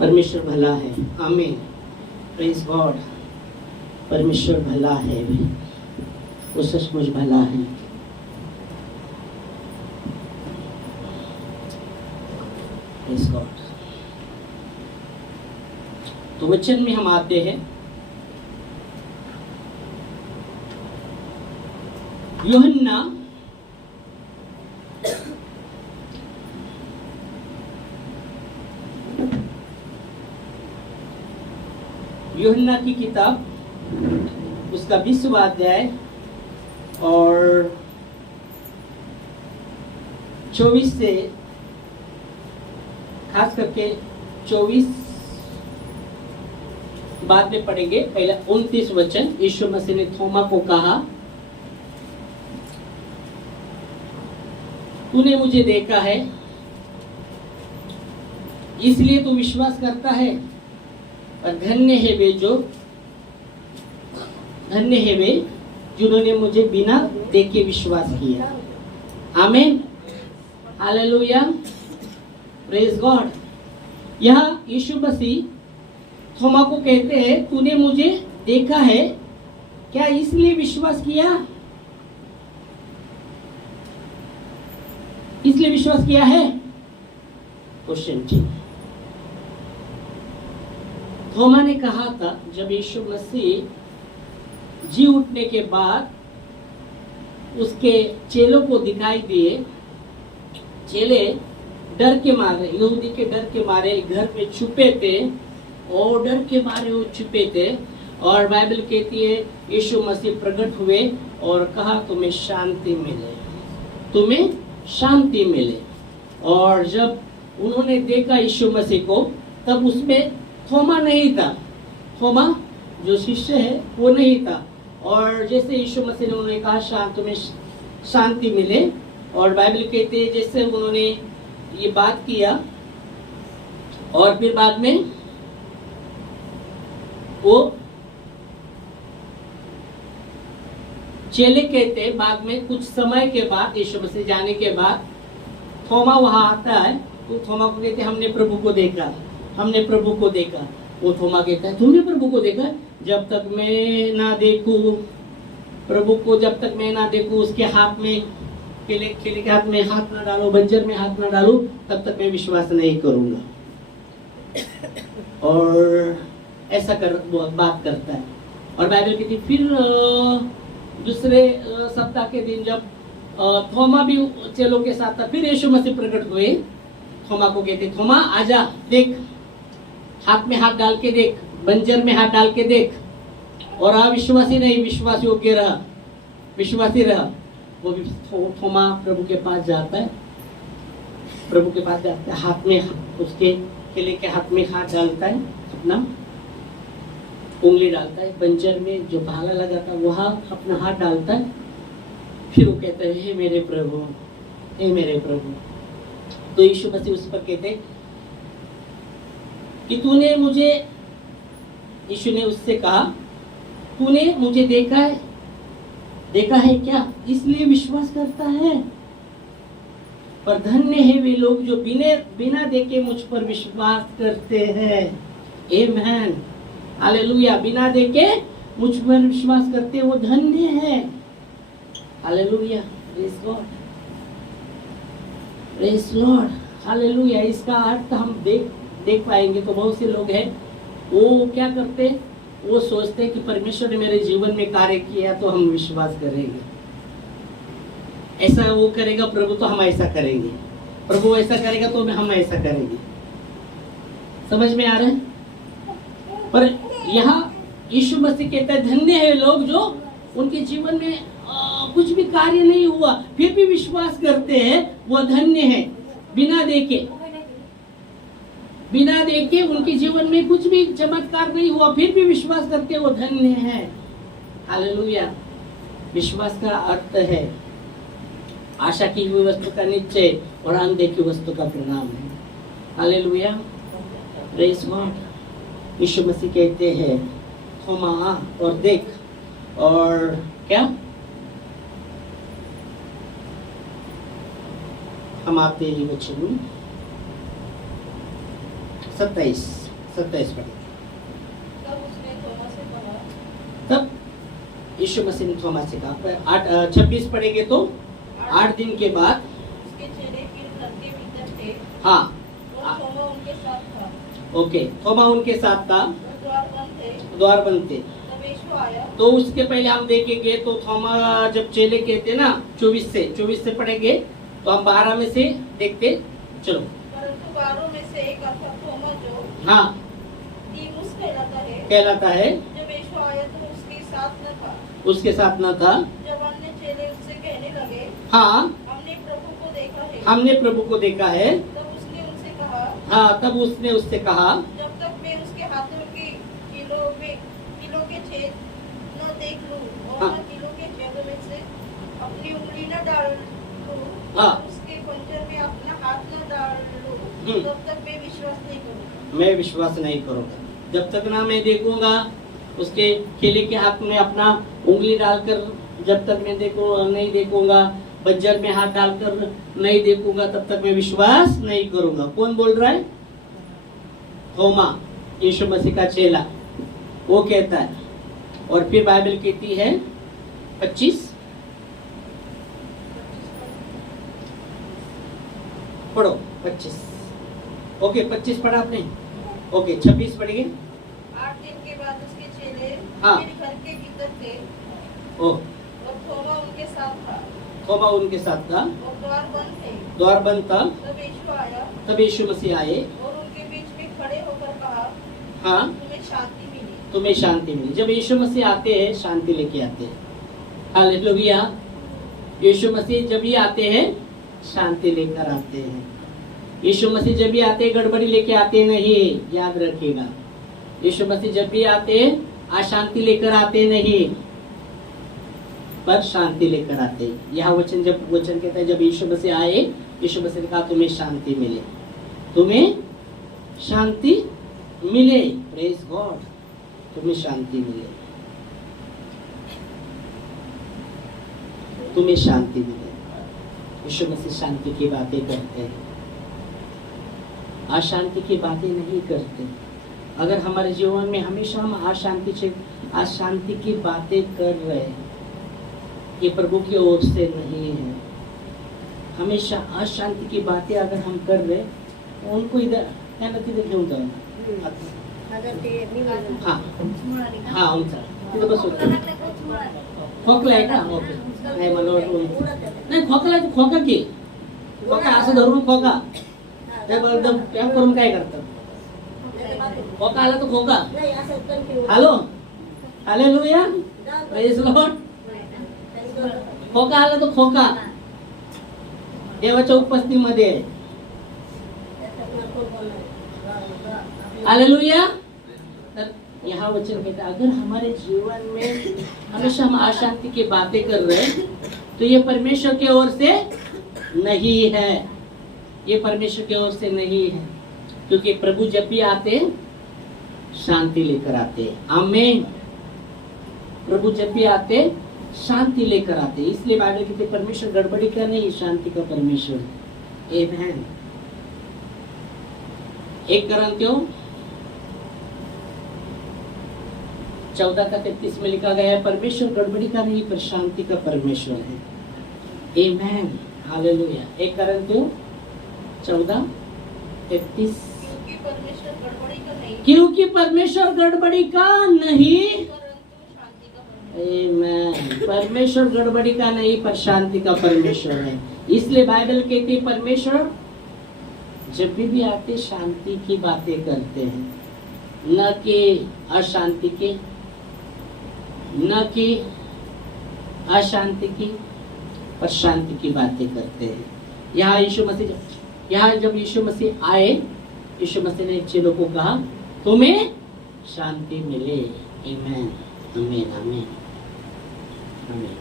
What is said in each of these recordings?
परमेश्वर भला है। आमीन, प्रेज गॉड। परमेश्वर भला है, वो सचमुच भला है। Praise God. तो वचन में हम आते हैं। यूहन्ना की किताब उसका 20वां अध्याय और 24 से खास करके 24 बाद में पढ़ेंगे। पहला 29 वचन, यीशु मसीह ने थोमा को कहा, तूने मुझे देखा है इसलिए तू विश्वास करता है, और धन्य है वे जिन्होंने मुझे बिना देखे विश्वास किया। आमीन, हालेलुया, प्रेज गॉड। यहाँ यीशु मसीह थोमा को कहते हैं, तूने मुझे देखा है, क्या इसलिए विश्वास किया? इसलिए विश्वास किया है? क्वेश्चन ठीक। थोमा ने कहा था, जब यीशु मसीह जी उठने के बाद उसके चेलों को दिखाई दिए, चेले डर के मारे, यहूदी के डर के मारे घर में छुपे थे, और डर के मारे वो छुपे थे। और बाइबल कहती है यीशु मसीह प्रकट हुए और कहा, तुम्हें शांति मिले, तुम्हें शांति मिले। और जब उन्होंने देखा यीशु मसीह को, तब उसमें थोमा नहीं था, थोमा जो शिष्य है वो नहीं था। और जैसे यीशु मसीह ने उन्होंने कहा, तुम्हें शांति मिले, और बाइबल कहते हैं जैसे उन्होंने ये बात किया, और फिर बाद में वो चेले कहते, बाद में कुछ समय के बाद, यीशु मसीह जाने के बाद थोमा वहां आता है। तो थोमा को कहते, हमने प्रभु को देखा, हमने प्रभु को देखा। वो थोमा कहता है, तुमने प्रभु को देखा? जब तक मैं ना देखूं प्रभु को, जब तक मैं ना देखूं उसके हाथ में, केले के हाथ में हाथ ना डालो, बंजर में हाथ ना डालो, तब तक मैं विश्वास नहीं करूंगा। और ऐसा बात करता है। और बाइबल कहती, फिर दूसरे सप्ताह के दिन जब थोमा भी चेलों के साथ था, फिर यीशु मसीह प्रकट हुए। थोमा को कहते, थोमा आजा, देख, हाथ में हाथ डाल के देख, बंजर में हाथ डाल के देख, और अविश्वासी नहीं, विश्वास योग्य रहा, विश्वासी रहा। वो भी थोमा प्रभु के पास जाता है, प्रभु के पास जाता है, हाथ में उसके केले के हाथ में हाथ डालता है, अपना उंगली डालता है, बंजर में जो भाला लगा था वहां अपना हाथ डालता है। फिर वो कहता है, हे मेरे प्रभु, हे मेरे प्रभु। तो यीशु मसीह उस पर कहते कि तूने मुझे, यीशु ने उससे कहा, तूने मुझे देखा है, देखा है क्या? इसलिए विश्वास करता है। पर धन्य है वे लोग जो बिना देखे मुझ पर विश्वास करते हैं। आमीन, हालेलुया। बिना देखे मुझ पर विश्वास करते, वो धन्य है। Hallelujah, praise God, praise Lord, hallelujah. इसका अर्थ हम देख पाएंगे तो बहुत से लोग हैं, वो क्या करते, वो सोचते कि परमेश्वर ने मेरे जीवन में कार्य किया तो हम विश्वास करेंगे, ऐसा वो करेगा प्रभु तो हम ऐसा करेंगे, प्रभु ऐसा करेगा तो हम ऐसा करेंगे। समझ में आ रहा है? पर यहाँ यीशु मसीह कहता है, धन्य है लोग जो उनके जीवन में कुछ भी कार्य नहीं हुआ फिर भी विश्वास करते हैं, वो धन्य है। बिना देखे उनके जीवन में कुछ भी चमत्कार नहीं हुआ फिर भी विश्वास करके वो धन्य है। हालेलुया। विश्वास का अर्थ है आशा की हुई वस्तु का निश्चय और अनदेखी वस्तु का परिणाम है। Hallelujah, praise God. यीशु मसीह कहते हैं, थोमा आ और देख, और क्या हम आते हैं वचन 27। 27 पढ़िए। तब उसने थोमा से कहा, तब यीशु मसीह ने थोमा से कहा, 26 पढ़ेंगे तो 8 दिन के बाद उसके चेले फिर घर के भीतर थे हाँ और थोमा उनके साथ था। ओके, थोमा उनके साथ था, और द्वार बंद थे। द्वार बंद थे। तब यीशु आया। तो उसके पहले हम देखेंगे तो थोमा जब चेले कहते ना 24 से पढ़ेंगे तो हम 12 में से देखते चलो। परंतु 12 में से एक अर्थात थोमा जो हाँ दीमुस कहलाता है, जब यीशु आया तो उसके साथ न था। उसके साथ न था। जब अन्य चेले उससे कहने लगे, हाँ हमने प्रभु को देखा है। हमने प्रभु को देखा है। तब उसने उनसे कहा, हाँ तब उसने उससे कहा, जब तक मैं उसके हाथों के कीलों के छेद न देख लूं और हाँ। न कीलों के छेदों में से अपनी उंगली न डाल लूं, हाँ। उसके पंजर में अपना हाथ न डाल लूं, तब तक मैं विश्वास नहीं करूंगा। मैं विश्वास नहीं करूंगा। जब तक ना मैं देखूंगा उसके केले के हाथ में अपना उंगली डालकर, जब तक मैं नहीं देखूंगा, बंजर में हाथ डालकर नहीं देखूंगा, तब तक मैं विश्वास नहीं करूंगा। कौन बोल रहा है? थोमा, यीशु मसीह का चेला, वो कहता है। और फिर बाइबल कहती है 25 पढ़ो 25। ओके 25 पढ़ा आपने? ओके 26 पढ़िए। 8 दिन के बाद उसके चेले हाँ। फिर घर के भीतर थे ओ और थोमा उनके साथ था थोमा उनके साथ था, और द्वार बंद थे। द्वार बंद था। तब यीशु आया तब यीशु मसीह आए और उनके बीच में खड़े होकर कहा, हाँ तुम्हें शांति मिली। तुम्हें शांति मिली। जब यीशु मसीह आते हैं शांति लेके आते हैं। हालेलुया। यीशु मसीह जब भी आते हैं शांति लेकर आते हैं। यीशु मसीह जब भी आते हैं गड़बड़ी लेके आते नहीं, याद रखिएगा। यीशु मसीह जब भी आते हैं अशांति लेकर आते नहीं, पर शांति लेकर आते हैं। यह वचन कहता है जब यीशु मसीह आए, यीशु मसीह ने कहा तुम्हें शांति मिले, तुम्हें शांति मिले। प्रेज गॉड, तुम्हें शांति मिले, तुम्हें शांति मिले। यीशु मसीह शांति की बातें करते हैं, अशांति की बातें नहीं करते। अगर हमारे जीवन में हमेशा हम अशांति की बातें कर रहे हैं, ये प्रभु की ओर से नहीं है। हमेशा अशांति की बातें अगर हम कर रहे, उनको इधर घेऊन जाऊ। हाँ हाँ उनका तिथं बसू। खोकला आहे का? ओके, नाही मला वाटलं नाही खोकला आहे, खोका की खोका असं धरून खोका ते एकदम पॅक करून काय करतात? खोका आला तर खोका। Hello hallelujah, praise Lord. खोका आला तर खोका देवाच्या उपस्थितीमध्ये आहे। हालेलुया। तर यहाँ वचन कहता है अगर हमारे जीवन में हमेशा हम अशांति की बातें कर रहे हैं तो ये परमेश्वर की ओर से नहीं है, ये परमेश्वर की ओर से नहीं है। क्योंकि प्रभु जब भी आते हैं शांति लेकर आते हैं। आमीन। प्रभु जब भी आते शांति लेकर आते, इसलिए बाइबल कहती है परमेश्वर गड़बड़ी का नहीं, शांति का परमेश्वर है। आमीन। 1 कोरिन्थियों 14:33 में लिखा गया है परमेश्वर गड़बड़ी का नहीं पर शांति का परमेश्वर है। आमीन। हालेलुया। 1 कोरिन्थियों 14:33 क्योंकि परमेश्वर गड़बड़ी का नहीं, आमीन। परमेश्वर गड़बड़ी का नहीं पर शांति का परमेश्वर है। इसलिए बाइबल कहती है परमेश्वर जब भी आते शांति की बातें करते हैं, न कि अशांति की, न कि अशांति की, पर शांति की बातें करते हैं। यहाँ जब यीशु मसीह आए, यीशु मसीह ने चेलों को कहा तुम्हें शांति मिले। आमीन आमीन आमीन आमीन।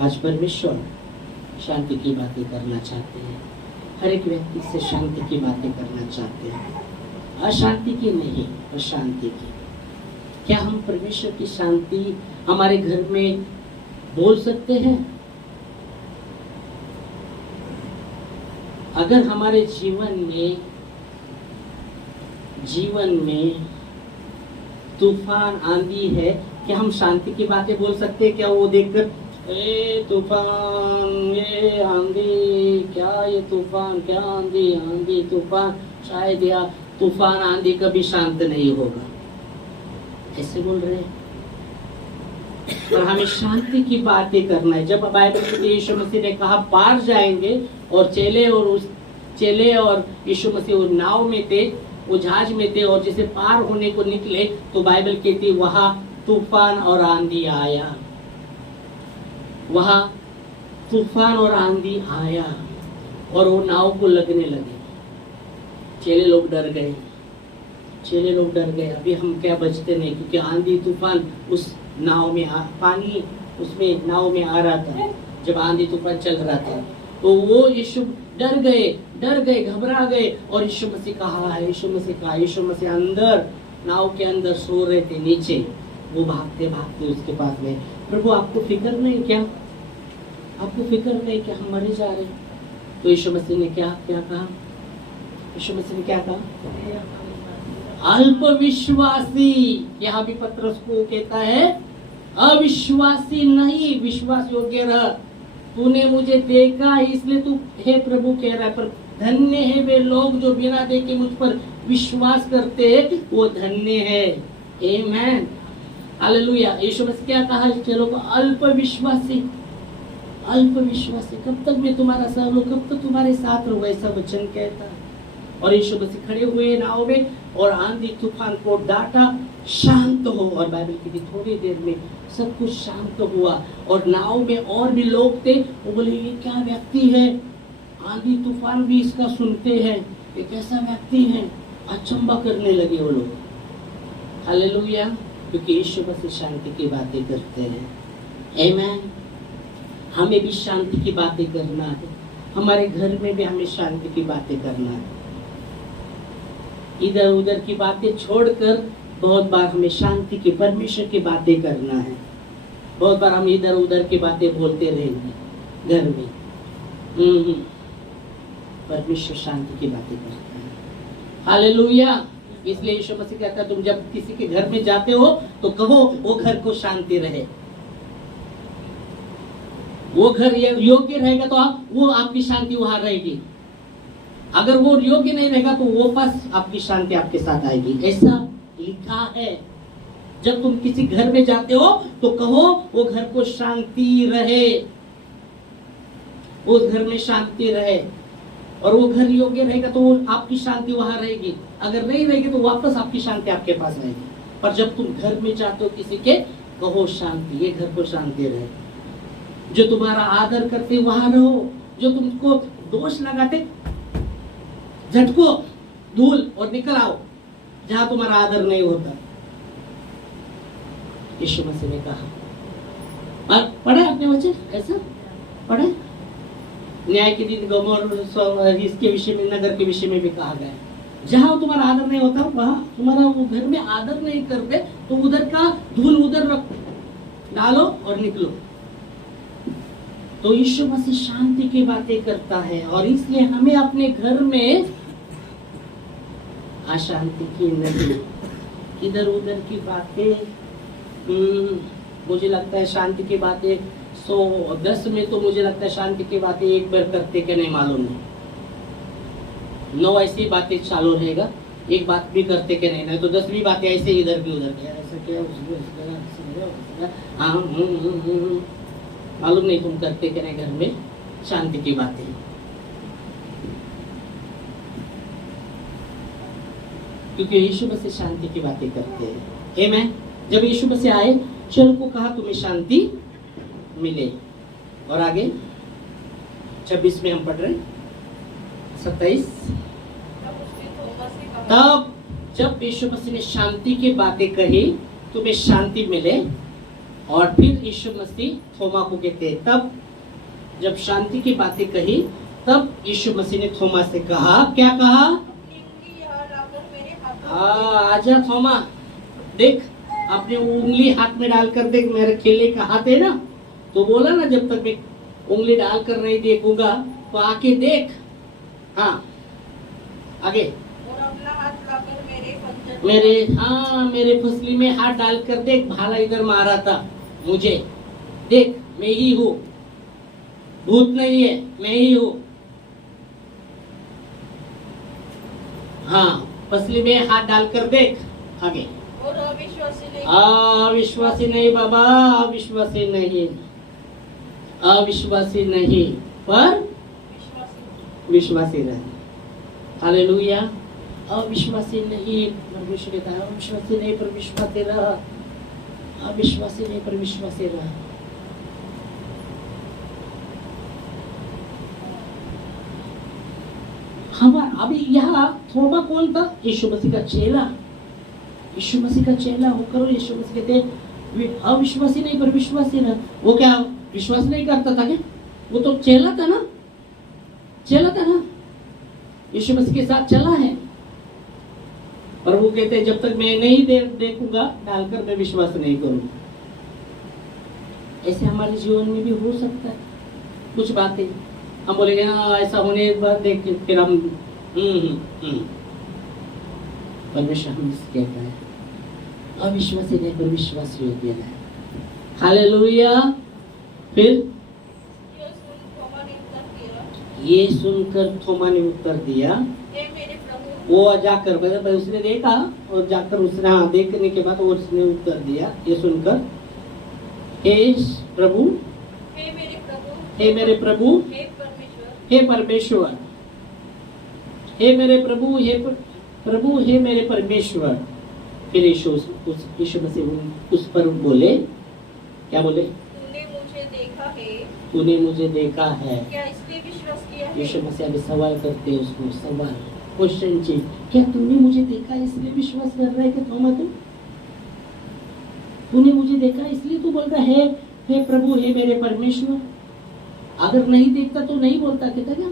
आज परमेश्वर शांति की बातें करना चाहते हैं, हर एक व्यक्ति से शांति की बातें करना चाहते हैं, अशांति की नहीं पर शांति की। क्या हम परमेश्वर की शांति हमारे घर में बोल सकते हैं? अगर हमारे जीवन में जीवन में तूफान आंधी है, क्या हम शांति की बातें बोल सकते हैं? क्या वो देखकर ए तूफान, ये आंधी, क्या ये तूफान, क्या आंधी, आंधी तूफान, शायद या तूफान आंधी कभी शांत नहीं होगा, ऐसे बोल रहे हैं? पर हमें शांति की बातें करना है। जब बाइबल में यीशु मसीह ने कहा पार जाएंगे, और चेले और यीशु मसीह वो नाव में थे, वो जहाज में थे, और जैसे पार होने को निकले तो बाइबल कहती वहां तूफान और आंधी आया, वहां तूफान और आंधी आया, और वो नाव को लगने लगे। चेले लोग डर गए, चेले लोग डर गए। अभी हम क्या बचते नहीं, क्योंकि आंधी तूफान उस नाव में पानी उसमें नाव में आ रहा था जब आंधी तूफान चल रहा था। तो वो यीशु डर गए, घबरा गए, और यीशु मसीह कहा, यीशु मसीह अंदर नाव के अंदर सो रहे थे नीचे। वो भागते भागते उसके पास गए। प्रभु आपको फिक्र नहीं क्या? आपको फिक्र नहीं क्या हम मरे जा रहे? तो यीशु मसीह ने क्या कहा? यीशु मसीह ने क्या कहा? अल्पविश्वासी। यहाँ भी पतरस को कहता है अविश्वासी नहीं, विश्वास योग्य रह। तूने मुझे देखा इसलिए तू हे प्रभु कह रहा है, पर धन्य है वे लोग जो बिना देखे मुझ पर विश्वास करते हैं, वो धन्य है। आमेन, हालेलुया। यीशु मसीह क्या कहा चलो को? अल्पविश्वासी, अल्पविश्वासी। कब तक मैं तुम्हारा साथ रहूं, कब तक तुम्हारे साथ रहूं, ऐसा वचन कहता है। और यीशु मसीह खड़े हुए नाव में, और आंधी तूफान को डांटा, शांत हो। और बाइबल की थोड़ी देर में सब कुछ शांत हुआ। और नाव में और भी लोग थे, वो बोले ये क्या व्यक्ति है, आंधी तूफान भी इसका सुनते हैं, ये कैसा व्यक्ति है, अचंभा करने लगे वो लोग। हालेलुया, क्योंकि यीशु मसीह शांति की बातें करते हैं। आमेन। हमें भी शांति की बातें करना है, हमारे घर में भी हमें शांति की बातें करना है। इधर उधर की बातें छोड़कर बहुत बार हमें शांति की, परमेश्वर की बातें करना है। बहुत बार हम इधर उधर की बातें बोलते रहेंगे घर में। परमेश्वर शांति की बातें करता है। हालेलुया। इसलिए यीशु मसीह कहता है तुम जब किसी के घर में जाते हो तो कहो वो घर को शांति रहे। वो घर योग्य रहेगा तो वो आपकी शांति वहां रहेगी। अगर वो योग्य नहीं रहेगा तो वो पास आपकी शांति आपके साथ आएगी, ऐसा लिखा है। जब तुम किसी घर में जाते हो तो कहो वो घर को शांति रहे, उस घर में शांति रहे। और वो घर योग्य रहेगा तो वो आपकी शांति वहां रहेगी, अगर नहीं रहेगी तो वापस आपकी शांति आपके पास आएगी। पर जब तुम घर में जाते हो किसी के, कहो शांति, ये घर को शांति रहे। जो तुम्हारा आदर करते वहां रहो, जो तुमको दोष लगाते झटको धूल और निकल आओ जहां तुम्हारा आदर नहीं होता। यीशु मसीह ने कहा। और पढ़े आपने वचन ऐसा पढ़े? न्याय के दिन गमोर इसके विषय में, नगर के विषय में भी कहा गया, जहां तुम्हारा आदर नहीं होता वहां तुम्हारा वो घर में आदर नहीं करते तो उधर का धूल उधर रखो, डालो और निकलो। तो यीशु मसीह शांति की बातें करता है, और इसलिए हमें अपने घर में अशांति की नहीं, इधर उधर की बातें। मुझे लगता है शांति की बातें 110 में तो मुझे लगता है शांति की बातें एक बार करते कि नहीं मालूम नहीं। 9 ऐसी बातें चालू रहेगा, एक बात भी करते कि नहीं, तो 10वीं बातें ऐसे इधर भी उधर भी, ऐसा क्या मालूम नहीं तुम करते कि नहीं घर में शांति की बातें। क्योंकि यीशु मसीह शांति की बातें करते हैं। आमीन। जब यीशु मसीह आए, चल को कहा तुम्हें शांति मिले। और आगे 26 में हम पढ़ रहे 27। तब जब यीशु मसीह ने शांति की बातें कही तुम्हें शांति मिले, और फिर यीशु मसीह थोमा को कहते हैं, तब जब शांति की बातें कही तब यीशु मसीह ने थोमा से कहा, क्या कहा? आजा थोमा, देख अपने उंगली हाथ में डालकर देख, मेरे खेले का हाथ है ना। तो बोला ना जब तक मैं उंगली डालकर नहीं देखूंगा तो आके देख। हाँ आगे। और अपना हाथ लाकर मेरे मेरे फसली में हाथ डालकर देख, भाला इधर मारा था मुझे, देख मैं ही हूँ, भूत नहीं है, मैं ही हूँ। हाँ, फसली में हाथ डालकर देख आगे। और अविश्वासी नहीं, अविश्वासी नहीं बाबा, अविश्वासी नहीं, अविश्वासी नहीं, पर विश्वासी रहे। हालेलुया। अविश्वासी नहीं, परमेश्वर कहता है अविश्वासी नहीं पर विश्वासी रह, अविश्वासी नहीं पर विश्वासी रह। हमारा अभी यहाँ थोमा कौन था? यीशु मसीह का चेला, यीशु मसीह का चेला होकर यीशु मसीह कहते अविश्वासी नहीं पर विश्वासी रह। वो क्या विश्वास नहीं करता था क्या? वो तो चेला था ना, चला था ना, यीशु मसीह के साथ चला है। पर वो कहते हैं जब तक मैं नहीं देखूंगा डालकर मैं विश्वास नहीं करूंगा। ऐसे हमारे जीवन में भी हो सकता है कुछ बातें, हम बोलेंगे हाँ ऐसा होने के बाद देख फिर हम परमेश्वर हमसे कहता है अविश्वासी नहीं पर विश्वास योग्य है। हालेलुया। फिर ये सुनकर थोमा ने उत्तर दिया, मेरे प्रभु, वो जाकर उसने देखा और जाकर उसने हाँ देखने के बाद उसने उत्तर दिया ये सुनकर, हे प्रभु, हे मेरे प्रभु, हे मेरे प्रभु, हे परमेश्वर, हे परमेश्वर, हे मेरे प्रभु, हे प्रभु, हे मेरे परमेश्वर। फिर यीशु मसीह उस पर बोले, क्या बोले? तूने मुझे देखा है, तूने मुझे देखा है, क्या इसलिए विश्वास किया है? यीशु मसीह अभी सवाल करते हैं उसको, सवाल क्वेश्चन चीज, क्या तूने मुझे देखा इसलिए विश्वास कर रहा है कि थोमा तूने मुझे देखा इसलिए तू बोल रहा है हे प्रभु, हे मेरे परमेश्वर? अगर नहीं देखता तो नहीं बोलता कहता क्या?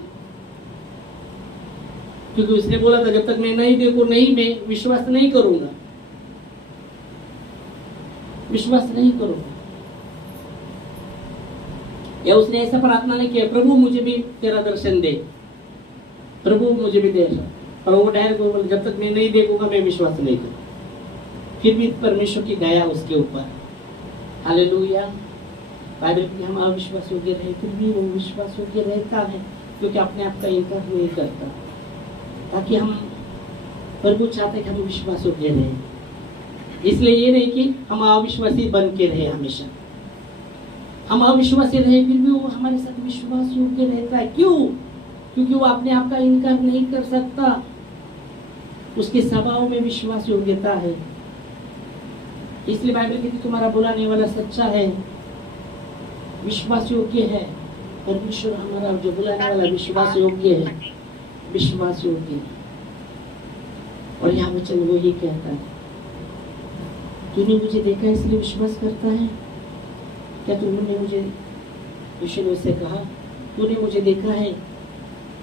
क्योंकि उसने बोला था जब तक मैं नहीं देखूं नहीं मैं विश्वास नहीं करूंगा, विश्वास नहीं करूंगा। या उसने ऐसा प्रार्थना नहीं किया प्रभु मुझे भी तेरा दर्शन दे, प्रभु मुझे भी दे, पर वो डायरेक्ट बोला जब तक मैं नहीं देखूंगा मैं विश्वास नहीं करूंगा। फिर भी परमेश्वर की दया उसके ऊपर। हालेलुया। बाइबल में हम अविश्वास योग्य रहे फिर भी वो विश्वास योग्य रहता है, क्योंकि अपने आप का इनकार नहीं करता, ताकि हम प्रभु चाहते कि हम विश्वास योग्य रहे। इसलिए ये नहीं कि हम अविश्वासी बन के रहे, हमेशा हम अविश्वासी रहे फिर भी वो हमारे साथ विश्वास योग्य रहता है। क्यों? क्योंकि वो अपने आप का इनकार नहीं कर सकता, उसके स्वभाव में विश्वास योग्यता है। इसलिए बाइबल कहती तुम्हारा बुलाने वाला सच्चा है, विश्वास योग्य है। परमेश्वर हमारा जो बुलाने वाला विश्वास योग्य है, विश्वास योग्य। और यहाँ वचन वो ही कहता है तूने मुझे देखा इसलिए विश्वास करता है। क्या तुमने मुझे, यीशु ने उससे कहा तूने मुझे देखा है,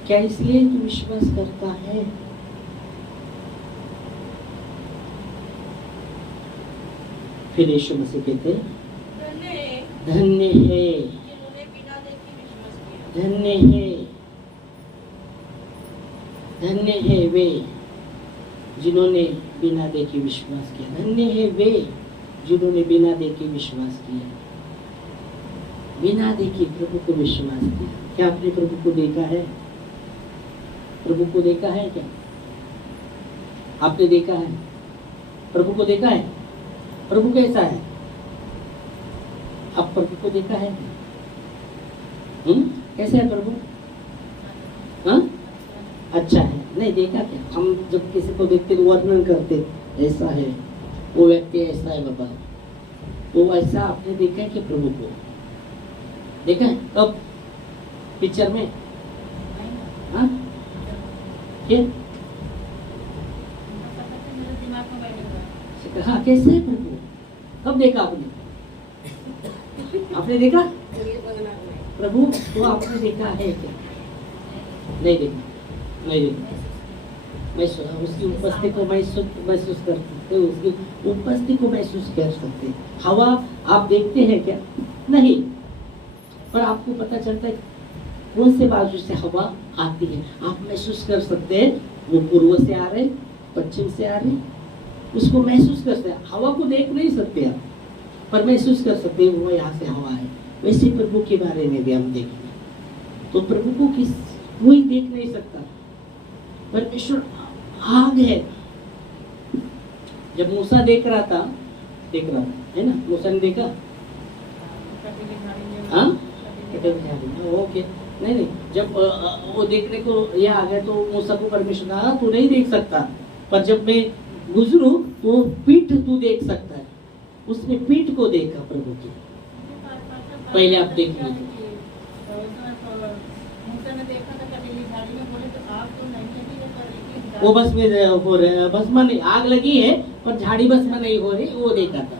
क्या इसलिए तू विश्वास करता है? फिर यीशु मसीह कहते धन्य है, धन्य है, धन्य है वे जिन्होंने बिना देखे विश्वास किया। धन्य है वे जिन्होंने बिना देखे विश्वास किया, बिना देखे प्रभु को विश्वास किया। क्या आपने प्रभु को देखा है? प्रभु को देखा है क्या? आपने देखा है? प्रभु को देखा है? प्रभु कैसा है? आप प्रभु को देखा है? कैसे है प्रभु? हाँ, अच्छा है। नहीं देखा क्या? हम जब किसी को देखते तो वर्णन करते ऐसा है, वो व्यक्ति ऐसा है बाबा, वो ऐसा आपने देखा है कि प्रभु को देखा है? कब? पिक्चर में? हाँ, हाँ, कैसे है प्रभु? कब देखा आपने? आपने देखा प्रभु? तो आपने देखा है क्या? नहीं देखा, नहीं देखा। मैं उसकी उपस्थिति को महसूस करते, उसकी उपस्थिति को महसूस कर सकते। हवा आप देखते हैं क्या? नहीं, पर आपको पता चलता है कौन से बाजू से हवा आती है। आप महसूस कर सकते हैं वो पूर्व से आ रहे, पश्चिम से आ रहे, उसको महसूस कर सकते हैं। हवा को देख नहीं सकते आप, पर महसूस कर सकते हैं वो यहाँ से हवा है। वैसे प्रभु के बारे में भी हम देखें तो प्रभु को कोई देख नहीं सकता। परमेश्वर आग है। जब मूसा देख रहा था है ना, मूसा ने देखा हाँ ओके नहीं जब वो देखने को यह आ गया तो मूसा को परमेश्वर कहा तू नहीं देख सकता, पर जब मैं गुजरूं तो पीठ तू देख सकता है। उसने पीठ को देखा प्रभु की। पहले आप देख लीजिए वो बस में हो रहे भस्म नहीं, आग लगी है पर झाड़ी भस्म नहीं हो रही, वो देखा था।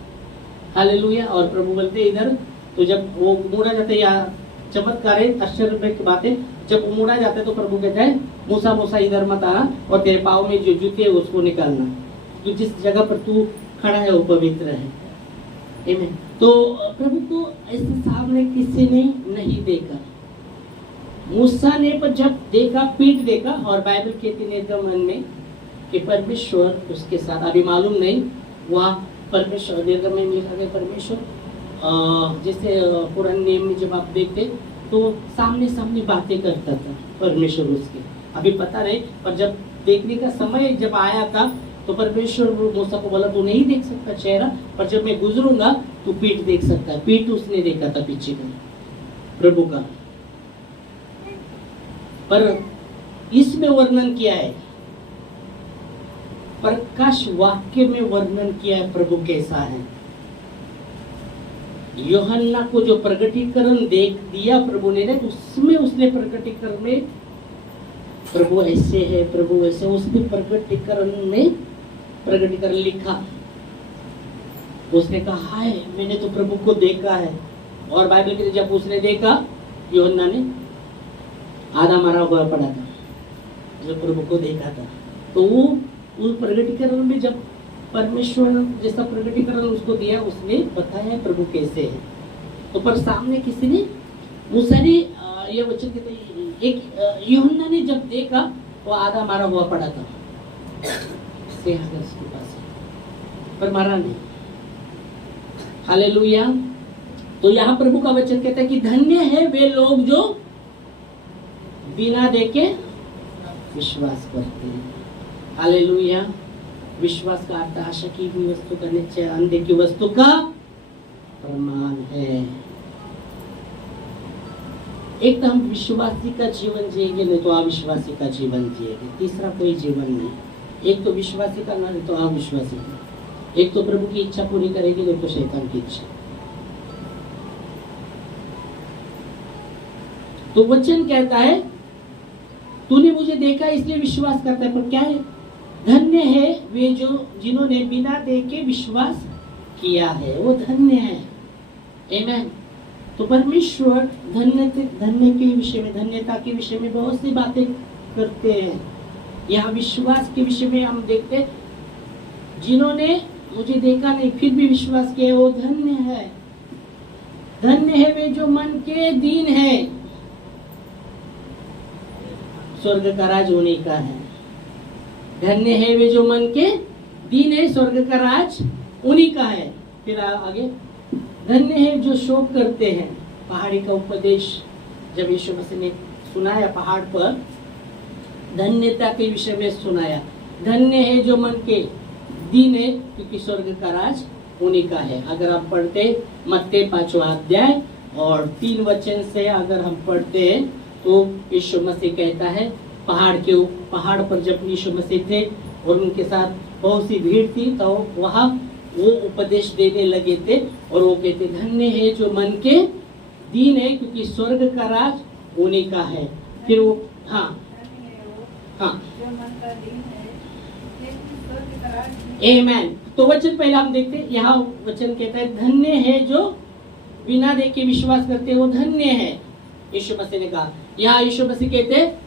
हालेलुया। और प्रभु बोलते इधर तो जब वो मुड़ा जाता है, या चमत्कार है, आश्चर्य की बात है, जब वो मुड़ा जाता है तो प्रभु कहता है मूसा मूसा इधर मत आना और तेरे पाँव में जो जूते है उसको निकालना, तो जिस जगह पर तू खड़ा है वो पवित्र है। आमीन। तो प्रभु को ऐसे सामने किसी ने नहीं देखा। मूसा ने पर जब देखा, पीठ देखा, और बाइबल कहती निर्गमन में कि परमेश्वर उसके साथ, अभी मालूम नहीं वहाँ परमेश्वर निर्गमन में लिखा गया परमेश्वर जैसे पुराने नियम में जब आप देखते तो सामने सामने बातें करता था परमेश्वर उसके, अभी पता नहीं, पर जब देखने का समय जब आया था तो परमेश्वर मूसा को बोला तू नहीं देख सकता चेहरा, पर जब मैं गुजरूंगा तू पीठ देख सकता है। पीठ उसने देखा था पीछे का प्रभु का। पर इसमें वर्णन किया है, प्रकाश वाक्य में वर्णन किया है प्रभु कैसा है। यूहन्ना को जो प्रकटीकरण देख दिया प्रभु ने, उसमें उसने प्रकटीकरण में प्रभु ऐसे है, प्रभु ऐसे, उसने प्रकटीकरण में प्रकटीकरण लिखा। उसने कहा है मैंने तो प्रभु को देखा है। और बाइबल के जब उसने देखा, यूहन्ना ने आधा मरा हुआ पड़ा था जब प्रभु को देखा था। तो वो उस प्रकटीकरण में जब परमेश्वर जैसा प्रकटीकरण उसको दिया, उसने बताया प्रभु कैसे है। तो पर सामने किसी ने मूसा ने ये वचन कहते एक यूहन्ना ने जब देखा वो आधा मारा हुआ पड़ा था उसके पास, पर मारा नहीं। हालेलुया। तो यहाँ प्रभु का वचन कहता है कि धन्य है वे लोग जो बिना देखे विश्वास करते हैं। हालेलुया। विश्वास का अर्थ आशा की हुई वस्तु का निश्चय, अनदेखी वस्तु का प्रमाण है। एक तो हम विश्वासी का जीवन जिएंगे, नहीं तो अविश्वासी का जीवन जिएंगे। तीसरा कोई जीवन नहीं। एक तो विश्वासी का, नहीं तो अविश्वासी का। एक तो प्रभु की इच्छा पूरी करेगी, नहीं तो शैतान की इच्छा। तो वचन कहता है तूने मुझे देखा इसलिए विश्वास करता है। पर क्या है? धन्य है वे जो जिन्होंने बिना देखे विश्वास किया है, वो धन्य है। आमीन। तो परमेश्वर धन्य के विषय में, धन्यता के विषय में बहुत सी बातें करते हैं। यहाँ विश्वास के विषय में हम देखते हैं, जिन्होंने मुझे देखा नहीं फिर भी विश्वास किया वो धन्य है। धन्य है वे जो मन के दीन है, स्वर्ग का राज उन्हीं का है। धन्य है वे जो मन के दीन है, स्वर्ग का राज उन्हीं का है। फिर आगे, धन्य है जो शोक करते हैं। पहाड़ी का उपदेश जब यीशु मसीह ने सुनाया पहाड़ पर, धन्यता के विषय में सुनाया। धन्य है जो मन के दीन है, क्योंकि स्वर्ग का राज उन्हीं का है। अगर आप पढ़ते मत्ती 5वां अध्याय और 3 वचन से अगर हम पढ़ते हैं तो यीशु मसीह कहता है, पहाड़ पर जब यीशु मसीह थे और उनके साथ बहुत सी भीड़ थी, तो वहाँ वो उपदेश देने लगे थे और वो कहते धन्य है जो मन के दीन है, क्योंकि स्वर्ग का राज उन्हीं का है। फिर वो हाँ आमीन। तो वचन पहले हम देखते हैं, यहाँ वचन कहता है धन्य है जो बिना देखे विश्वास करते हैं, वो धन्य है। यीशु मसीह ने कहा, यहाँ यीशु मसीह कहते हैं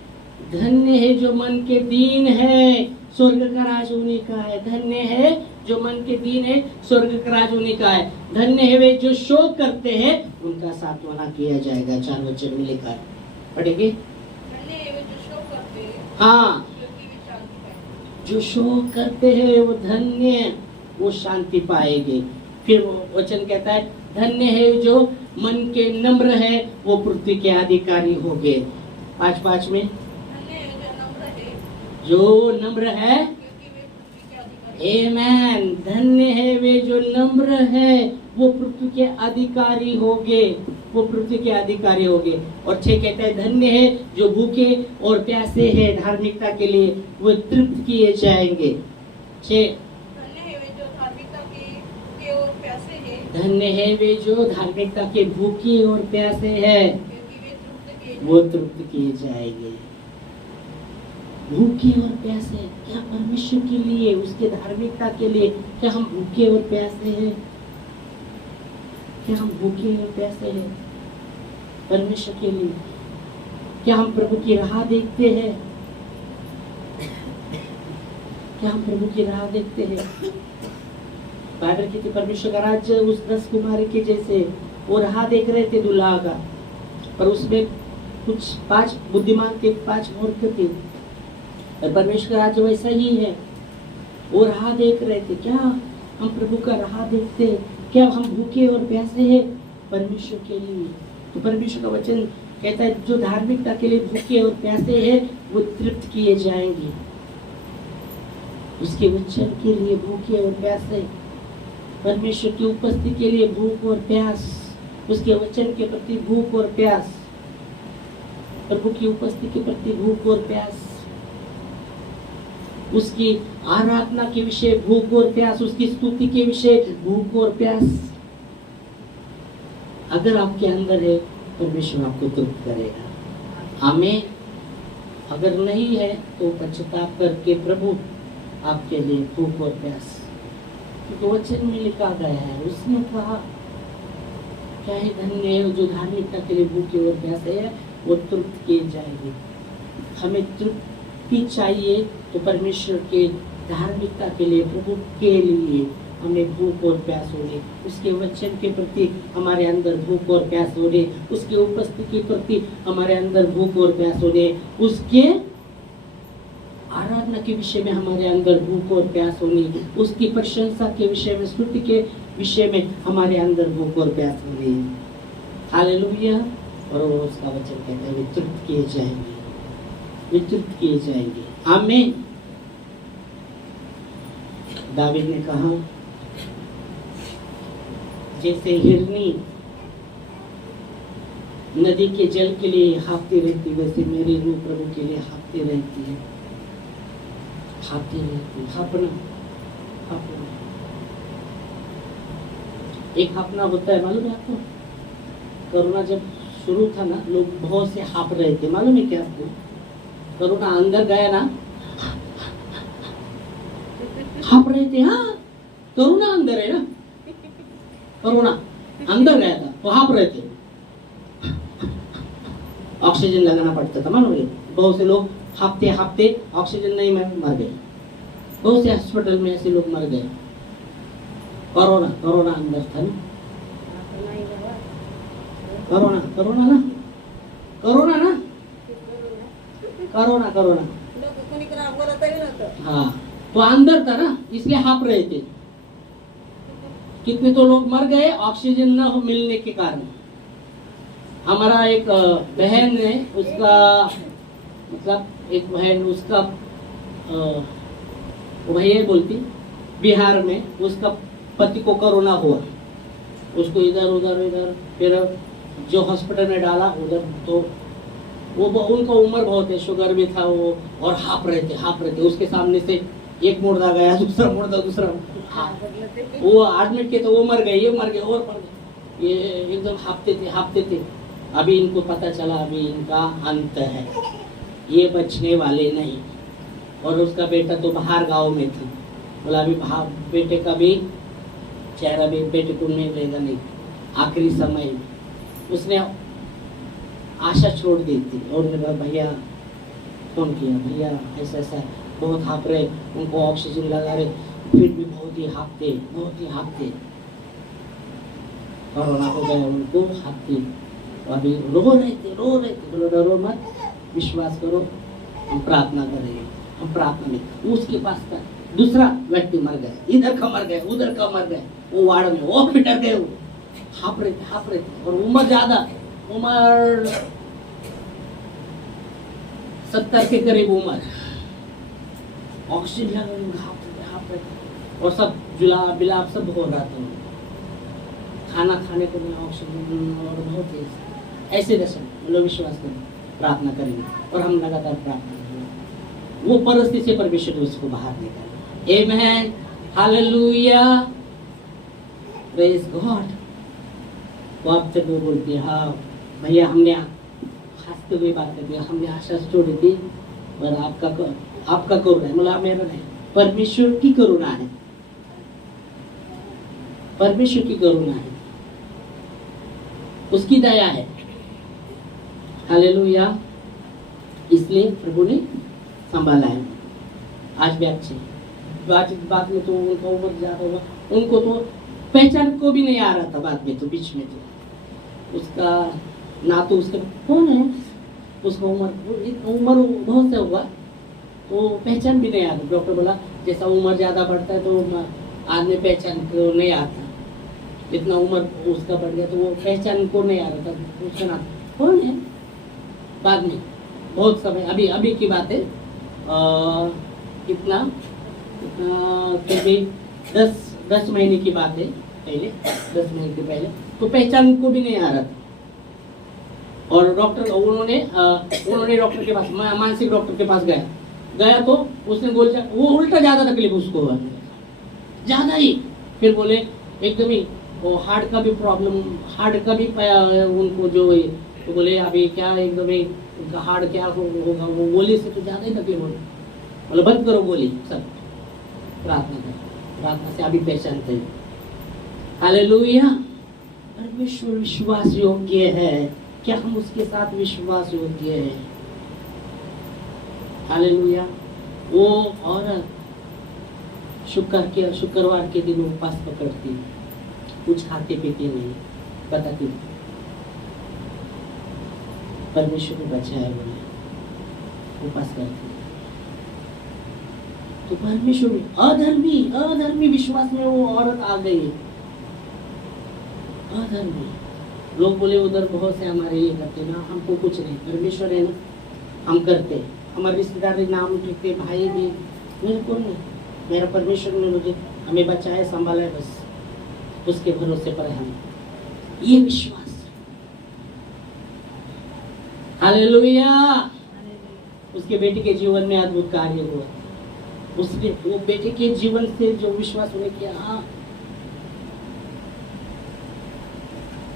धन्य है जो मन के दीन है, स्वर्ग का राज उन्हीं का है। धन्य है जो मन के दीन है, स्वर्ग का राज उन्हीं का है। धन्य है वे जो शोक करते हैं, उनका सांत्वना किया जाएगा। 4 वचन में लिखा है, पढ़ेंगे। धन्य है वे जो शोक करते हैं, हाँ, क्योंकि वे शांति पाएंगे। जो शोक करते हैं वो धन्य, वो शांति पाएंगे। फिर वो वचन कहता है धन्य है जो मन के नम्र है, वो पृथ्वी के अधिकारी होंगे। 5:5 में धन्य है जो नम्र है, जो नम्र है, क्योंकि वे पृथ्वी के अधिकारी आमेन, धन्य है वे जो नम्र है, वो पृथ्वी के अधिकारी होंगे, वो पृथ्वी के अधिकारी होंगे। और 6 कहता है धन्य है जो भूखे और प्यासे हैं धार्मिकता के लिए, वो तृप्त किए जाएंगे। 6 धन्य है वे जो धार्मिकता के भूखे और प्यासे हैं, धन्य है वे जो धार्मिकता के भूखे और प्यासे हैं, क्योंकि वे तृप्त किए वो तृप्त किए जाएंगे। भूखे और प्यासे, क्या परमेश्वर के लिए, उसके धार्मिकता के लिए क्या हम भूखे और प्यासे हैं? क्या हम भूखे और प्यासे हैं परमेश्वर के लिए? क्या हम प्रभु की राह देखते हैं? क्या हम प्रभु की राह देखते हैं? बाइबल कहती है परमेश्वर का राज्य उस 10 कुमारी के जैसे, वो राह देख रहे थे दुल्हा का, पर उसमें कुछ 5 बुद्धिमान थे, 5 मूर्ख थे। और परमेश्वर का राज्य वैसा ही है, वो राह देख रहे थे। क्या हम प्रभु का राह देखते हैं? क्या हम भूखे और प्यासे हैं परमेश्वर के लिए? तो परमेश्वर का वचन कहता है जो धार्मिकता के लिए भूखे और प्यासे हैं वो तृप्त किए जाएंगे। उसके वचन के लिए भूखे और प्यासे, परमेश्वर की उपस्थिति के लिए भूख और प्यास, उसके वचन के प्रति भूख और प्यास, प्रभु की उपस्थिति के प्रति भूख और प्यास, उसकी आराधना के विषय भूख और प्यास, उसकी स्तुति के विषय भूख और प्यास अगर आपके अंदर है, परमेश्वर आपको तृप्त करेगा। हमें अगर नहीं है तो पश्चाताप करके प्रभु आपके लिए भूख और प्यास, क्योंकि वचन में लिखा गया है, उसने कहा क्या है धन्य है जो धार्मिकता के लिए भूखे और प्यासे है, वो तृप्त किए जाएंगे। हमें तृप्ति चाहिए तो परमेश्वर के धार्मिकता के लिए, प्रभु के लिए हमें भूख और प्यास होने, उसके वचन के प्रति हमारे अंदर भूख और प्यास होने, उसकी उपस्थिति के प्रति हमारे अंदर भूख और प्यास होने, उसके आराधना के विषय में हमारे अंदर भूख और प्यास होनी, उसकी प्रशंसा के विषय में, स्तुति के विषय में हमारे अंदर भूख और प्यास होनी। हालेलुया। और उसका वचन कहता है वे तृप्त किए जाएंगे, वे तृप्त किए जाएंगे। आमीन। दावीद ने कहा जैसे हिरनी नदी के जल के लिए हाँफती रहती, वैसे मेरी रूह प्रभु के लिए हाँफती रहती है, हाँफती रहती है। हाँफना, हाँफना, एक हाँफना होता है, मालूम है आपको? कोरोना जब शुरू था ना, लोग बहुत से हाँफ रहे थे, मालूम है क्या आपको? कोरोना अंदर गया ना, हाँफ रहे थे। हाँ, कोरोना अंदर है ना, कोरोना अंदर गया था तो हाँफ रहे थे, ऑक्सीजन लगाना पड़ता था, मालूम है? बहुत से लोग हाँफते हाँफते ऑक्सीजन नहीं मर गए, बहुत से हॉस्पिटल में ऐसे लोग मर गए। कोरोना कोरोना अंदर था ना, कोरोना कोरोना ना, कोरोना ना, कोरोना कोरोना, हाँ, तो अंदर था ना, इसलिए हाँफ रहे थे। कितने तो लोग मर गए ऑक्सीजन न मिलने के कारण। हमारा एक बहन है, उसका मतलब एक बहन, उसका वही बोलती बिहार में, उसका पति को कोरोना हुआ, उसको इधर उधर इधर, फिर जो हॉस्पिटल में डाला उधर, तो वो उनका उम्र बहुत है, शुगर भी था वो, और हाँफ रहे थे। उसके सामने से एक मुर्दा गया, दूसरा मुर्दा, दूसरा, वो एडमिट के तो वो मर गए, ये मर गए, और मर गए, ये एकदम हाँफते थे। अभी इनको पता चला अभी इनका अंत है, ये बचने वाले नहीं। और उसका बेटा तो बाहर गांव में था, बोला अभी बेटे का भी चेहरा भी बेटे को नहीं रहेगा, नहीं, आखिरी समय में उसने आशा छोड़ दी थी। और मेरा भैया फोन किया, भैया ऐसा ऐसा बहुत हाँफ रहे, उनको ऑक्सीजन लगा रहे, फिर भी बहुत ही हाँफते, कोरोना हो गया उनको, हाँफते, अभी रो रहे थे। बोलो डरो मत, विश्वास करो, हम प्रार्थना करेंगे, हम प्रार्थना में, उसके पास था दूसरा व्यक्ति मर गया, इधर का मर गए, उधर का मर गए, वो वार्ड में वो भी डर गए, वो हाँप रहे थे और उम्र ज्यादा, उम्र 70 के करीब उम्र, ऑक्सीजन हाँप रहे थे और सब जुलाब बिलाब सब हो रहा था, खाना खाने को नहीं, ऑक्सीजन और बहुत ही ऐसे दशा हम लोग विश्वास करें, प्रार्थना करेंगे और हम लगातार प्रार्थना करेंगे, वो परिस्थिति से परमेश्वर ने उसको बाहर निकाला। आमेन, हालेलुया, प्रेज गॉड। वो आप तक वो बोलती है, हाँ भैया हमने हंसते हुए बात करती है, हमने आशा छोड़ी थी पर आपका करुणा है, मतलब मेरा नहीं, परमेश्वर की करुणा है, परमेश्वर की करुणा है, उसकी दया है। हालेलुया, इसलिए प्रभु ने संभाला है। आज भी अच्छे बात में तो उनका उम्र ज्यादा हुआ, उनको तो पहचान को भी नहीं आ रहा था, बाद में तो बीच में तो उसका ना तो उसका कौन है, उसका उम्र बहुत से हुआ तो पहचान भी नहीं आता। डॉक्टर बोला जैसा उम्र ज्यादा बढ़ता है तो आदमी पहचान को नहीं आता, इतना उम्र उसका बढ़ गया तो वो पहचान को नहीं आ रहा था, उसका नाम कौन है। बाद में बहुत समय अभी की बात है, कितना कभी 10 महीने की बात है, पहले 10 महीने के पहले तो पहचान को भी नहीं आ रहा था और डॉक्टर उन्होंने डॉक्टर के पास, मानसिक डॉक्टर के पास गया तो उसने बोला वो उल्टा ज्यादा तकलीफ उसको हुआ, ज्यादा ही, फिर बोले एकदम ही वो हार्ट का भी प्रॉब्लम, हार्ट का भी उनको जो है तो बोले अभी क्या एकदम ही उनका हार्ट क्या होगा, वो गोली से तो ज्यादा ही तकलीफ होगी, बोले बंद करो गोली सब, प्रार्थना करो, प्रार्थना से अभी पहचानते हैं। हालेलुया, परमेश्वर विश्वास योग्य है, क्या हम उसके साथ विश्वास योग्य है। हालेलुया, वो औरत शुक्रवार के दिन उपवास पकड़ती, कुछ खाते पीते नहीं, पता क्यों, परमेश्वर को बचाया बोले उपवास करती। तो परमेश्वर अधर्मी विश्वास में वो औरत आ गई, अधर्मी लोग बोले उधर बहुत से हमारे ये करते ना, हमको कुछ नहीं, परमेश्वर है ना, हम करते, हमारे रिश्तेदार नाम लिखते, भाई भी, मेरे को नहीं, मेरा परमेश्वर ने मुझे हमें बचाया संभाला है, बस उसके भरोसे पर हम, ये विश्वास। हालेलुया, उसके बेटे के जीवन में अद्भुत कार्य हुआ, उसने वो बेटे के जीवन से जो विश्वास उन्हें किया,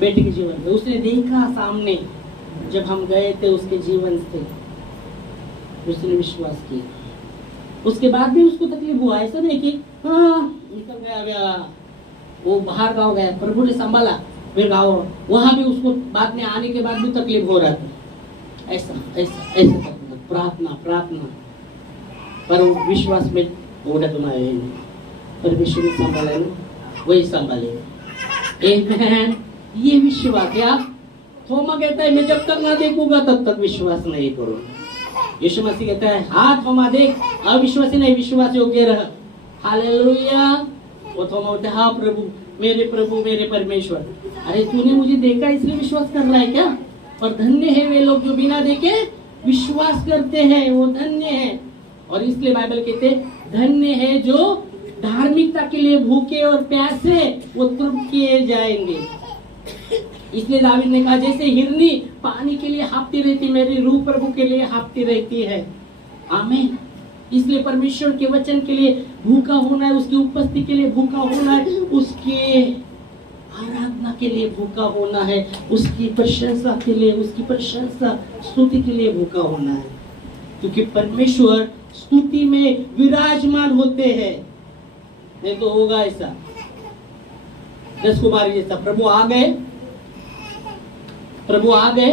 बेटे के जीवन में उसने देखा सामने, जब हम गए थे उसके जीवन से उसने विश्वास किया, उसके बाद भी उसको तकलीफ हुआ, ऐसा नहीं कि हाँ निकल गया, वो बाहर गाँव गया, प्रभु ने संभाला, फिर गाँव वहां भी उसको बाद में आने के बाद भी तकलीफ हो रहा था, ऐसा प्रार्थना पर विश्वास में ओढ़ तुम्हारे परमेश्वर ने संभाला ना, वही संभालेगा। आमेन, ये विश्वास क्या, थोमा कहता है मैं जब तक ना देखूंगा तब तक विश्वास नहीं करूंगा। यीशु मसीह कहता है हाँ थोमा देख, अविश्वासी नहीं विश्वास योग्य रह। हालेलुया, वो थोमा बोलता है हाँ प्रभु मेरे परमेश्वर, अरे तूने मुझे देखा इसलिए विश्वास कर रहा है क्या। पर धन्य है वे लोग जो बिना देखे विश्वास करते हैं, वो धन्य है। और इसलिए बाइबल कहते धन्य है जो धार्मिकता के लिए भूखे और प्यासे, वो तृप्त किए जाएंगे। इसलिए दावीद ने कहा जैसे हिरनी पानी के लिए हाँफती रहती, मेरी रूह प्रभु के लिए हाँफती रहती है। आमीन। इसलिए परमेश्वर के वचन के लिए भूखा होना है, उसकी उपस्थिति के लिए भूखा होना है, उसके आराधना के लिए भूखा होना है, उसकी प्रशंसा के लिए, उसकी प्रशंसा स्तुति के लिए भूखा होना है, क्योंकि परमेश्वर स्तुति में विराजमान होते हैं। नहीं तो होगा ऐसा 10 कुमारी जैसा, प्रभु आ गए,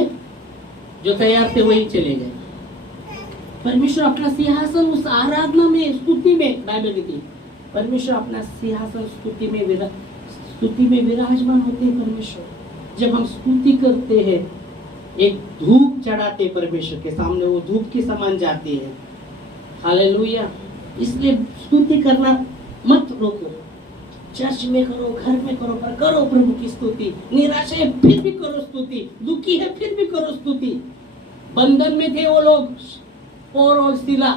जो तैयार थे वही चले गए। परमेश्वर अपना सिंहासन उस आराधना में, स्तुति में, बाइबल कहती है परमेश्वर अपना सिंहासन स्तुति में विराजमान होते हैं। परमेश्वर जब हम स्तुति करते हैं, एक धूप चढ़ाते परमेश्वर के सामने, वो धूप के समान जाती है। हालेलुया। इसलिए स्तुति करना मत रोको। चर्च में करो, घर में करो, पर करो प्रभु की स्तुति। निराश है फिर भी करो स्तुति, दुखी है फिर भी करो स्तुति। बंधन में थे वो लोग, पौल और सीला,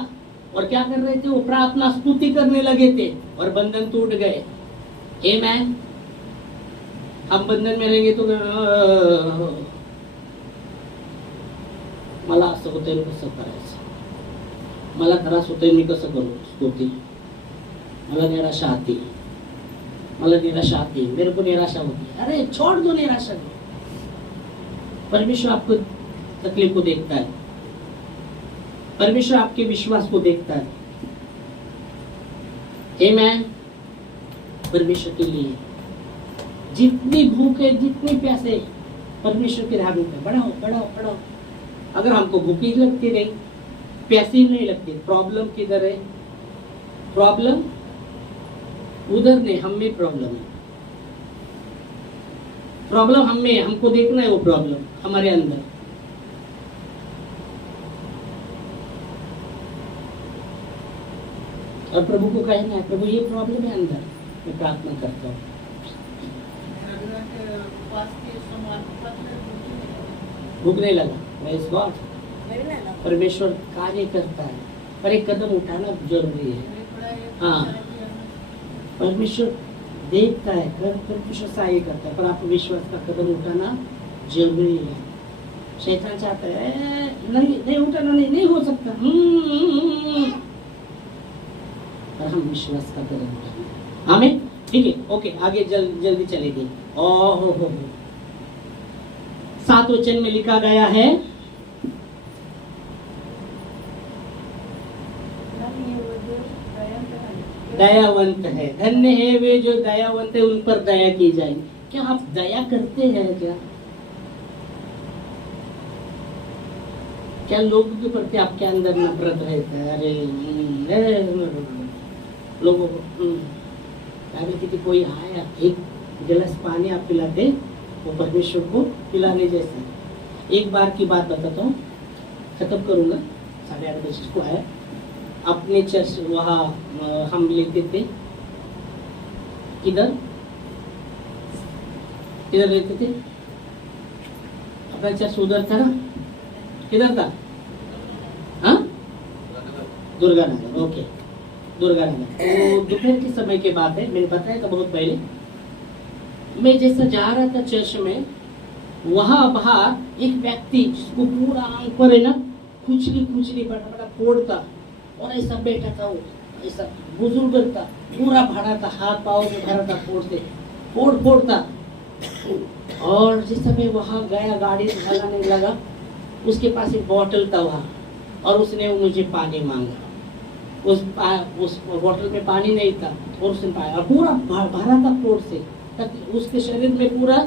और क्या कर रहे थे? वो प्रार्थना स्तुति करने लगे थे और बंधन टूट गए। आमेन। हम बंधन में रहेंगे तो मला असं होतंय, मी कसं करायचं, मला त्रास होतोय, मी कसं करू स्तुती, मला निराशा आती, मला निराशा आती, मेरे को निराशा होती। अरे छोड़ दो निराशा को। परमेश्वर आपको तकलीफ को देखता है, परमेश्वर आपके विश्वास को देखता है। आमेन। परमेश्वर के लिए जितनी भूख है, जितनी प्यासे, परमेश्वर के राह पे बढ़ाओ बढ़ाओ बढ़ाओ। अगर हमको भूखी लगती नहीं, प्यासी नहीं लगती, प्रॉब्लम किधर है? प्रॉब्लम उधर नहीं, हम में प्रॉब्लम है। प्रॉब्लम हम में, हमको देखना है वो प्रॉब्लम हमारे अंदर। और प्रभु को कहना है, प्रभु ये प्रॉब्लम है अंदर, मैं प्रार्थना करता हूँ। भूख नहीं लगा, प्रेज़ गॉड। परमेश्वर कार्य करता है, पर एक कदम उठाना जरूरी है। हाँ, परमेश्वर देखता है, परमेश्वर सहाय करता है, पर आपको विश्वास का कदम उठाना जरूरी है। शैतान चाहता है नहीं उठाना, नहीं हो सकता, पर हम विश्वास का कदम उठाना। हमें ठीक है, ओके, आगे जल्दी चलेगी। ओहो 7 वचन में लिखा गया है, दयावंत है, धन्य है वे जो दयावंत है, उन पर दया की जाएगी। क्या आप दया करते हैं? क्या लोगों के प्रति आपके अंदर नफरत रहता है? अरे लोगों को कि कोई आया, एक गिलास पानी आप पिलाते, वो परमेश्वर को पिलाने जैसा। एक बार की बात बताता हूँ, खत्म करूंगा, 8:30 बजे को आया अपने चर्च, वहाँ हम लेते थे। किधर रहते थे? अपना चर्च उधर था ना? किधर था? हाँ, दुर्गा नगर। ओके, दुर्गा नगर। तो दोपहर के समय की बात है, मैंने बताया था बहुत पहले। मैं जैसा जा रहा था चर्च में, वहाँ बाहर एक व्यक्ति जिसको पूरा आंख पर है ना खुजली बड़ा बड़ा फोड़ था, और ऐसा बैठा था, वो ऐसा बुजुर्ग था, पूरा भरा था, हाथ पाँव में भरा था, फोड़ था। और जिस समय वहाँ गया, गाड़ी से भगाने लगा, उसके पास एक बोतल था वहाँ, और उसने मुझे पानी मांगा। उस बोतल में पानी नहीं था, और उसने पाया, पूरा भरा था फोड़ से, उसके शरीर में पूरा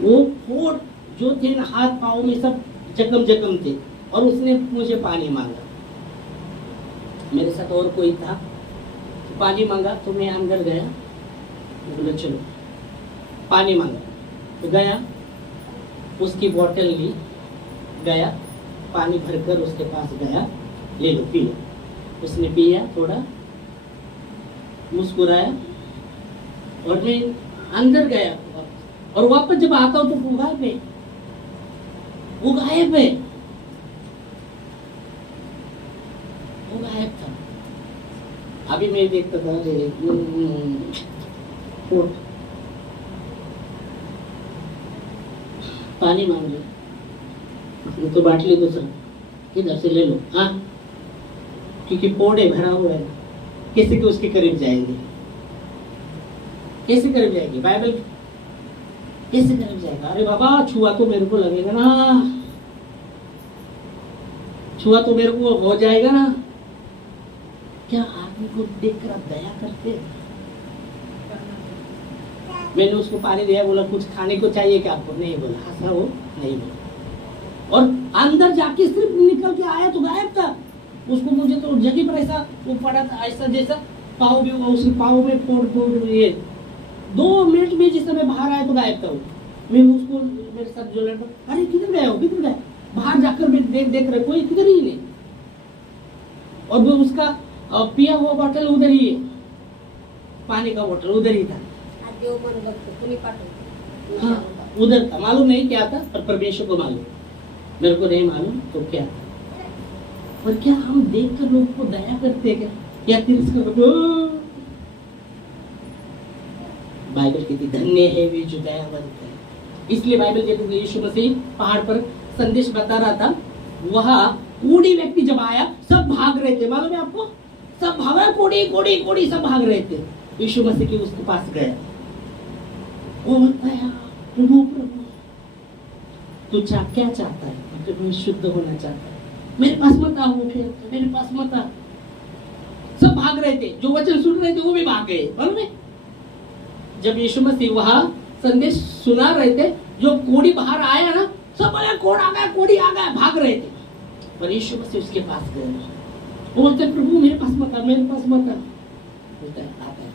वो फोड़ जो थे ना, हाथ पाँव में सब जख्म थे, और उसने मुझे पानी मांगा। मेरे साथ और कोई था, तो पानी मांगा, तो मैं अंदर गया, बोले चलो पानी मांगा, तो गया, उसकी बोतल ली, गया, पानी भरकर उसके पास गया, ले लो पी लो। उसने पिया, थोड़ा मुस्कुराया, और मैं अंदर गया, और वापस जब आता हूँ तो वो गायब है, वो गायब था। अभी मैं देखता था, पानी मांग लो, तो बाटली दूसरा इधर से ले लो। हाँ, क्योंकि पोड़े भरा हुआ है, कैसे कि उसके करीब जाएंगे, कैसे करीब जाएगी? बाइबल कैसे करीब जाएगा? अरे बाबा, छुआ तो मेरे को लगेगा ना, छुआ तो मेरे को हो जाएगा ना। क्या आदमी को देखकर आप दया करते हैं? मैंने उसको पानी दिया, बोला कुछ खाने को चाहिए क्या आपको? नहीं बोला, हंसा वो, नहीं बोला। और अंदर जाके सिर्फ निकल के आया तो गायब था। उसको मुझे तो जगह पर ऐसा वो पड़ा था, ऐसा जैसा पाँव भी, उसके पाँव में फोड़ ये 2 मिनट में जिस समय बाहर आया तो गायब था वो। मैं उसको, मेरे साथ जो लड़का, अरे किधर गया हो, किधर गया? बाहर जाकर मैं देख रहे, कोई किधर ही नहीं। और वो उसका पिया हुआ बॉटल उधर ही है, पानी का बॉटल उधर ही था। हाँ, उधर था, मालूम नहीं क्या था, पर परमेश्वर को मालूम, मेरे को नहीं मालूम तो क्या था। पर क्या हम देखकर लोग को दया करते हैं क्या, या तिरस्कार करते? बाइबल कहती धन्य है वे जो दयावंत है। इसलिए बाइबल जब यीशु मसीह पहाड़ पर संदेश बता रहा था, वहां कोढ़ी व्यक्ति जब आया, सब भाग रहे थे, मालूम है आपको, सब भाग रहे, कोढ़ी कोढ़ी कोढ़ी सब भाग रहे थे। यीशु मसीह के उसके पास गया, वो बताया प्रभु प्रभु तू क्या चाहता है? मतलब मैं शुद्ध होना चाहता है, मेरे पास मत आओ, फिर मेरे पास मत आ। सब भाग रहे थे, जो वचन सुन रहे थे वो भी भाग गए, मालूम है। जब यीशु मसीह वहां संदेश सुना रहे थे, जो कोढ़ी बाहर आया ना, सब बोले कोढ़ आ गया, कोढ़ी आ गया, भाग रहे थे। पर यीशु मसीह उसके पास गए, वो बोलते प्रभु मेरे पास मत आ, मेरे पास मत आ। बोलता है आता है,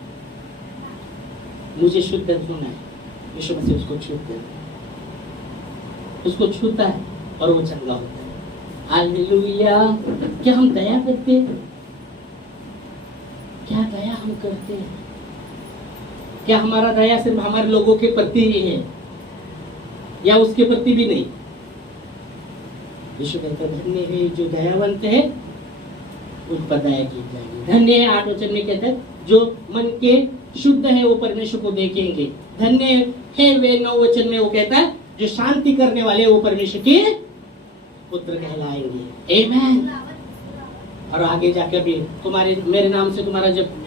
मुझे शुद्ध होना है। यीशु मसीह उसको छूते हैं, उसको छूता है और वो चंगा होता है। हालेलुया। क्या हम दया करते हैं? क्या दया हम करते हैं? क्या हमारा दया सिर्फ हमारे लोगों के प्रति ही है या उसके प्रति भी नहीं? यीशु कहता है धन्य है जो दयावंत है, उन पर दया की जाएगी। धन्य है 8 वचन में कहता है जो मन के शुद्ध है वो परमेश्वर को देखेंगे। धन्य है वे 9 वचन में वो कहता है जो शांति करने वाले वो परमेश्वर के पुत्र कहलाएंगे। आमीन। और आगे जाकर भी तुम्हारे मेरे नाम से तुम्हारा जब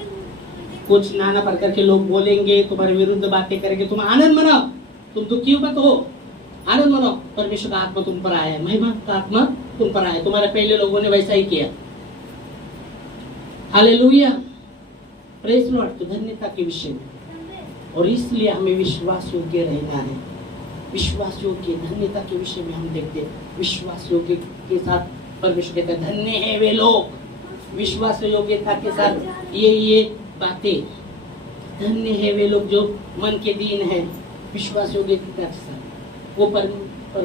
कुछ नाना प्रकार के लोग बोलेंगे, तुम्हारे विरुद्ध बातें करेंगे, तुम आनंद मनाओ, तुम दुखी मत हो, आनंद मनाओ, परमेश्वर का आत्मा तुम पर आया है, महिमा का आत्मा तुम पर आया है। तुम्हारे पहले लोगों ने वैसा ही किया। Hallelujah, praise Lord. तो धन्यता के विषय में, और इसलिए हमें विश्वास योग्य रहना है। विश्वास योग्य धन्यता के विषय में हम देखते हैं, विश्वास योग्य के साथ परमेश्वर कहता है धन्य है वे लोग। विश्वास योग्यता के साथ ये बातें, धन्य है वे लोग जो मन के दीन है। विश्वास योग्यता के साथ वो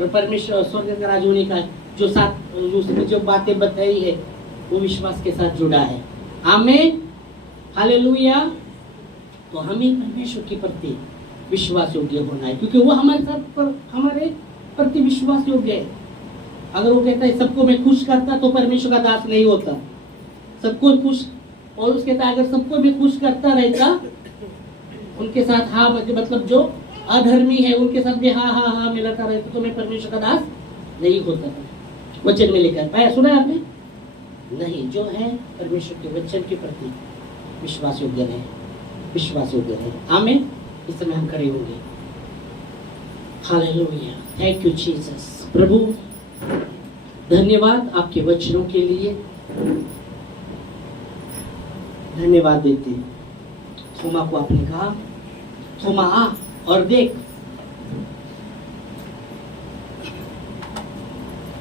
परमेश्वर स्वर्ग का राज होने का जो साथ उसने जो बातें बताई है वो विश्वास के साथ जुड़ा है। आमीन, हालेलुया। तो हमें परमेश्वर के प्रति विश्वास योग्य होना है, क्योंकि वो हमारे साथ हमारे प्रति विश्वास योग्य है। अगर वो कहता है सबको मैं खुश करता तो परमेश्वर का दास नहीं होता। सबको खुश, और उसके कहता है अगर सबको मैं खुश करता रहता, उनके साथ हाँ मतलब जो अधर्मी है उनके साथ भी हाँ हाँ हाँ मिलाता रहता तो मैं परमेश्वर का दास नहीं होता था। वचन में लिखा है, सुना है आपने? नहीं, जो है परमेश्वर के वचन के प्रति विश्वास योग्य रहे, विश्वास योग्य रहे। आमीन। इस समय हम खड़े होंगे। Hallelujah, thank you Jesus. प्रभु धन्यवाद आपके वचनों के लिए, धन्यवाद देते हैं। थोमा को आपने कहा थोमा आ और देख,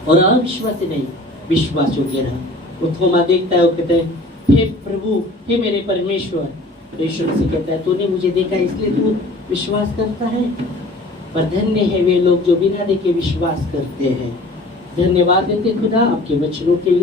और अविश्वासी नहीं विश्वास योग्य रहा। वो थोमा देखता है, वो कहता है हे प्रभु, हे मेरे परमेश्वर। यीशु से कहता है तूने मुझे देखा इसलिए तू विश्वास करता है। पर धन्य है वे लोग जो बिना देखे विश्वास करते हैं। धन्यवाद देते खुदा आपके वचनों के लिए।